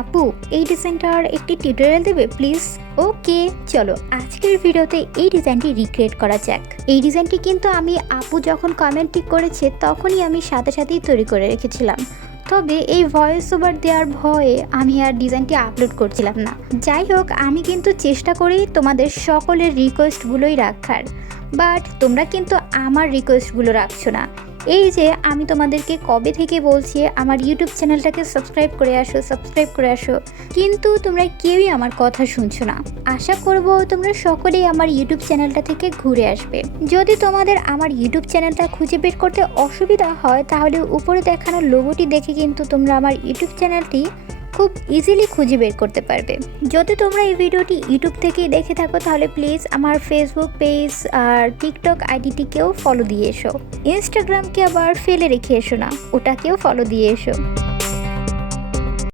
আপু এই ডিজাইনটার একটি টিউটোরিয়াল দেবে প্লিজ। ওকে চলো আজকের ভিডিওতে এই ডিজাইনটি রিক্রিয়েট করা যাক। এই ডিজাইনটি কিন্তু আমি আপু যখন কমেন্টটি করেছে তখনই আমি সাথে সাথেই তৈরি করে রেখেছিলাম, তবে এই ভয়েস ওভার দেওয়ার ভয়ে আমি আর ডিজাইনটি আপলোড করছিলাম না। যাই হোক, আমি কিন্তু চেষ্টা করি তোমাদের সকলের রিকোয়েস্টগুলোই রাখার, বাট তোমরা কিন্তু আমার রিকোয়েস্টগুলো রাখছো না। এই যে আমি তোমাদেরকে কবে থেকে বলছি আমার ইউটিউব চ্যানেলটাকে সাবস্ক্রাইব করে আসো, কিন্তু তোমরা কেউই আমার কথা শুনছো না। আশা করব তোমরা সকলেই আমার ইউটিউব চ্যানেলটা থেকে ঘুরে আসবে। যদি তোমাদের আমার ইউটিউব চ্যানেলটা খুঁজে বের করতে অসুবিধা হয় তাহলে উপরে দেখানো লোগোটি দেখে কিন্তু তোমরা আমার ইউটিউব চ্যানেলটি খুব ইজিলি খুঁজে বের করতে পারবে। যদি তোমরা এই ভিডিওটি ইউটিউব থেকে দেখে থাকো তাহলে প্লিজ আমার ফেসবুক পেজ আর টিকটক আইডিটিকেও ফলো দিয়ে এসো। ইনস্টাগ্রামকে আবার ফেলে রেখে এসো না, ওটাকেও ফলো দিয়ে এসো।